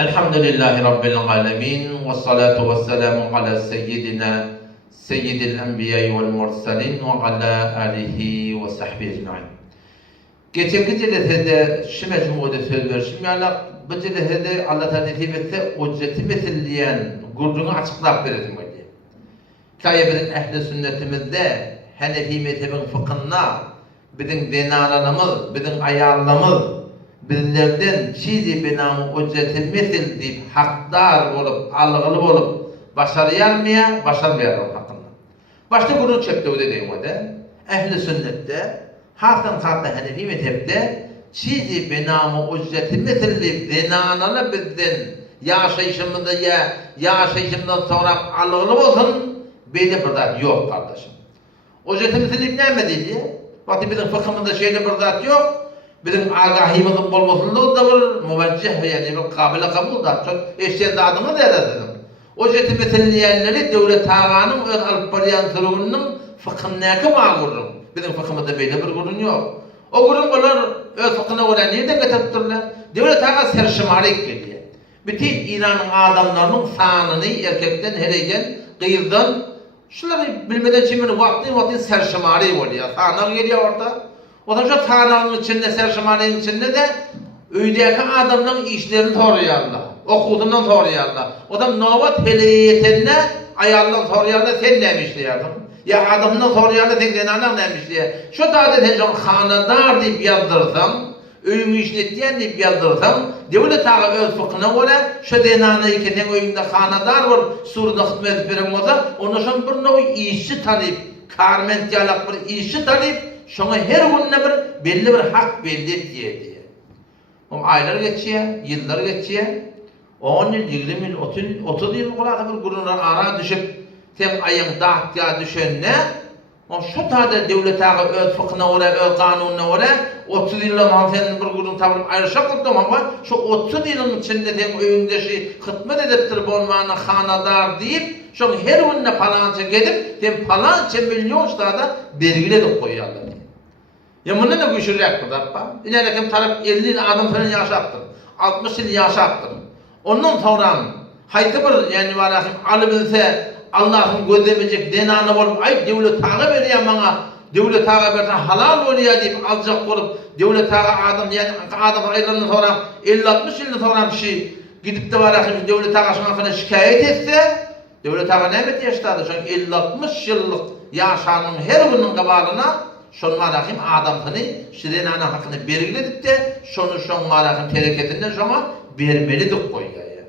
Elhamdülillahi Rabbil alemin ve salatu ve selamu ala seyyidina seyyidil enbiya'i vel mursalin ve ala alihi ve sahbihi ecmaîn. Geçenki cilede şu mecmuada söz verişim yani bu cilede Allah Teala hikmetse ücreti meselleyen gurrunu açıklap verelim diye. Kaybetin ehli sünnetimizde Hanefi mezhebin fıkhına bizim dinalarımız, bizim ayarlarımız bizlerden çizi binamı ücreti mesil deyip hakdar olup, algılı olup başarmayalım hakkında. Başta bunu çekti dediğim o da ehli sünnette hasan hatta Hanefi mezhebde çizi binamı ücreti mesil deyip dinalarını bizden yaşayışımdan sonra algılı olsun böyle bir zat yok kardeşim. Ücreti mesil deyip ne diye? Vakti bizim fıkhımızda şeyde bir zat yok. Bizim agahimizin bolmasında da bir müvecceh yani bir kabile kabul da çok eşeğin adını da edelim. O jeti meseleyenleri devlet ağanın öz alıp barayan sürümünün fıkhındaki mağurur. Bizim fıkhımızda böyle bir gurun yok. O gurun onlar öz fıkhına olan nereden getirtirler? Devlet ağa serşimarik geliyor. Bütün İran'ın adamlarının sanını erkekten, hereyden, kıyırdan şunları bilmeden çimini vakti serşimarik oluyor. Sana geliyor orada. O da şu tanrının içinde, serşimanenin içinde de öydeki adamların işlerini soruyorlar. Okuduğundan soruyorlar. O da novat heliyetine ayarlan soruyorlar, sen neymiş diyordun? Ya adamından soruyorlar, sen denanan neymiş diye. Şu da sen hanadar deyip yazdırsam, öyümü işlettiyen deyip yazdırsam, devlet ağa öz fıkhına göre şu denanayı ki sen öyümde hanadar var, surda hizmet veren olsa, onu şu bir nevi işçi tanıyıp, karmentiyalak bir işçi tanıyıp, şuna her gününe belli bir hak belli diye. O aylar geçiyor, yıllar geçiyor. 10 yıl, 20 yıl, 30 yıl kulağına bir gururlar ara düşüp tem ayın dağıttıya düşenine o şu tadı devlet ağı öz fıkhına oraya, öz kanununa oraya 30 yılın hanımefendinin bir gururunu tabi ayrışa kıldım ama şu 30 yılın içinde tem öyünde hıtmet ediptir bu olmanı hanadar deyip şunu her gününe palanca gidip tem palanca milyon ştada belgiledik koyuyorlar. Ya bunun ne güçlüyecek bu da? İleride kim taraf 50 yıl adam falan yaşattım. 60 yıl yaşattım. Ondan sonra haydi bir yani var alıbilse Allah'ın gözlemeyecek denanı olup ay devlet ağa veriyor bana. Devlet ağa versen halal oluyor deyip alacak olup devlet ağa adam yani adam ayrılandan sonra 50-60 yıldan sonra bir şey gidip de var devlet ağasına falan şikayet etse devlet ağa ne mi yaşadı? Çünkü 50-60 yıllık yaşanın her günün kabalına şonma rahim adamını şirenana hakkını belgiledip de şonu şonma rahim tereketinden sonra vermelidik koyuyor ya.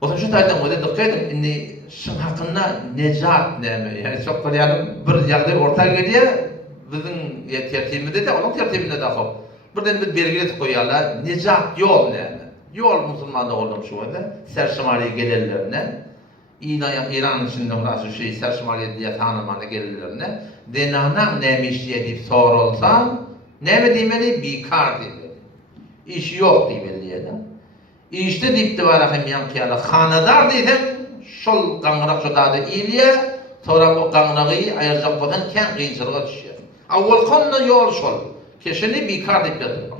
O zaman şu tarihten o da dikkat edin, inni şun hakkında necat neymi, yani çok böyle bir yağda ortaya geliyor, bizim tertibimizde de, onun tertibinde de hop. Buradan bir belgiledik koyuyorlar, necat yol neymi, yol Müslüman'da oldum şu anda, serşimaliye gelirlerine, İran'ın içinde burası serşimaliye diye tanımana gelirlerine, denanan neymiş diye deyip sorulsam, ne mi demeli? Bikar demeli. İş yok demeli ya da. İşte deyip de var ahim yankıyalı. Hanadar dedim, şol kanırak şu dadı iyiliye, sonra o kanırağı ayıracak olan ken kıyınçılığa düşüyor. Avval kanına yol şol. Keşini bikar deyip yadırmam.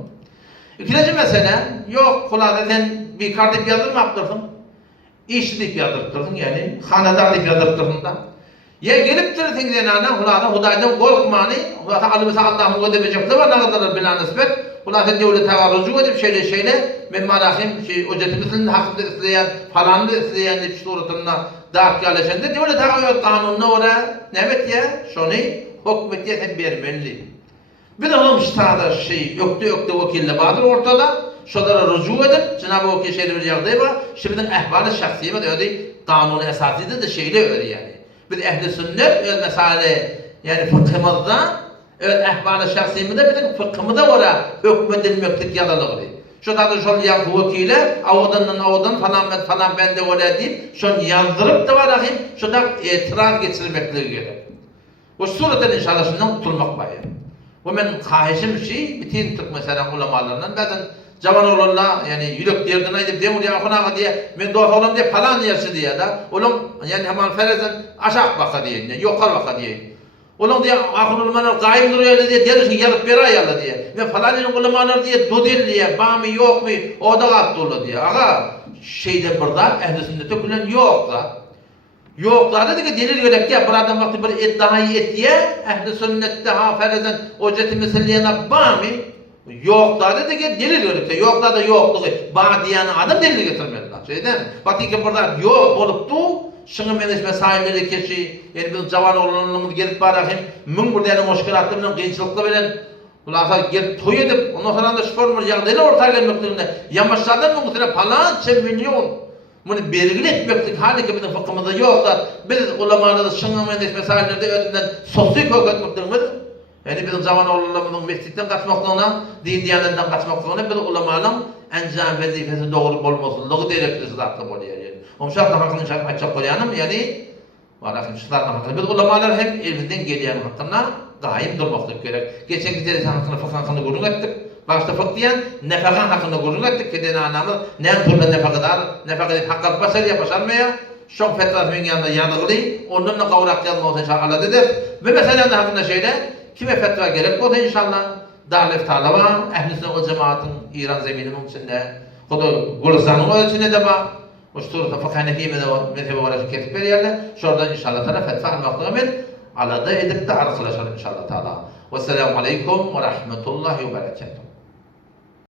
İkinci mesele, yok kulağı sen bikar deyip yadırmaptırdın. İş deyip yadırttırdın yani, hanadar deyip yadırttırdın da. Ya gelip durursun denana, Hudaydan korkmani, Hudaydan alimisa Allah'ın ödemeyecekleri var, ne kadar bina nispet, Hudaydan devlete rücu edip şeyle, men marahim, ücretimizin hakkında isteyen, falanını isteyen deyip suratına dağıt yerleşende, devlete öz kanununa oraya, nemet ya, şunu hükmetiye sen vermeli. Bir de onun iştahda öktü vakille vardır ortada, şunlara rücu edip, Cenab-ı Vakil şeyde bir yağdığı var, şimdi ehval-i şahsiye var, kanunu esasıydı da şeyle öyle yani. Biz ehli sünnet öz mesale yani fıkhımızda öz ehval-i şahsiyemizde bizim fıkhımızda var hükmedilmektik yalalığı. Şu tadı şol yankı vakile avudan falan bende öyle deyip şunu yazdırıp da var ahim şu da itiraz geçirmekleri gerek. O sureten inşallah şundan tutulmak var yani. Bu benim kahişim bütün Türk mesela ulamalarından bazen Cavan olurlar yani yürek derdine edip demir yakına diye men dost olam diye falan yersi diye da oğlum yani hemen ferezen aşağı baka diye yukarı baka diye Olan diye akıl ulamalar gaim duruyor diye dersin yalıp bir ayalı diye. Ve falanın ulamalar diye dodil diye bami yok mu o da kaptolu diye. Aga şeyde burada ehli sünnete bilen yok da. Yok da dedi ki delil gerek ya bir adam vakti bir iddiayı ettiye ehli sünnette ha ferezen hoceti meseleye bami yok da dedi ki delil gerek yok da yokluğu ba diyen adam delil getirmedi lan şeyden. Bakın ki burada yok oluptu. Şunu meneş mesaileri keçi, yani biz cavan oğlanlarımız gelip barakayım, mün buradan muşkilatlı bilen, kıyınçılıklı bilen, ulansa gelip toy edip, ondan sonra da şüphormur yağdayla ortaya gelmeklerinde, yamaçlardan mı mesela falanca milyon, bunu belirgin etmektik, hali ki bizim fıkhımızda yok da, biz ulamalarda şunu meneş mesailerde önünden sosyik hok etmeklerimiz, yani bizim cavan oğlanlarımızın mescitten kaçmaklığına, din diyanından kaçmaklığına, biz ulamaların encam vazifesi doğru olmasınlığı direktisi zaten oluyor. Omşarda hakkını açacak koyanım yani var arkadaşlar hakkında biz ulamalar hem elimizden gelen hakkında daim durmaklık gerek. Geçen gideriz hakkında fıkh hakkında gurur ettik. Başta fıkh diyen nefakan hakkında gurur ettik. Kedene anamız ne türlü nefakadar, nefakadar hakkı başarıya başarmaya çok fetvatının yanında yanıglı, onunla kavrak yazma olsa inşallah dedir. Ve mesela hakkında şeyde kime fetva gerek olsa inşallah Darlef Talaba, Ehl-i Sünnet ve Cemaat'ın İran zemininin içinde, Gülistan'ın içinde de var. Uçturda fıkh Hanefi mezhebi olarak ketip berýärler. Şordan inşallah taala fetva almakla men alada edip de arıqlaşalım inşallah taala. Vesselamu aleykum ve rahmetullahi ve berekatuhu.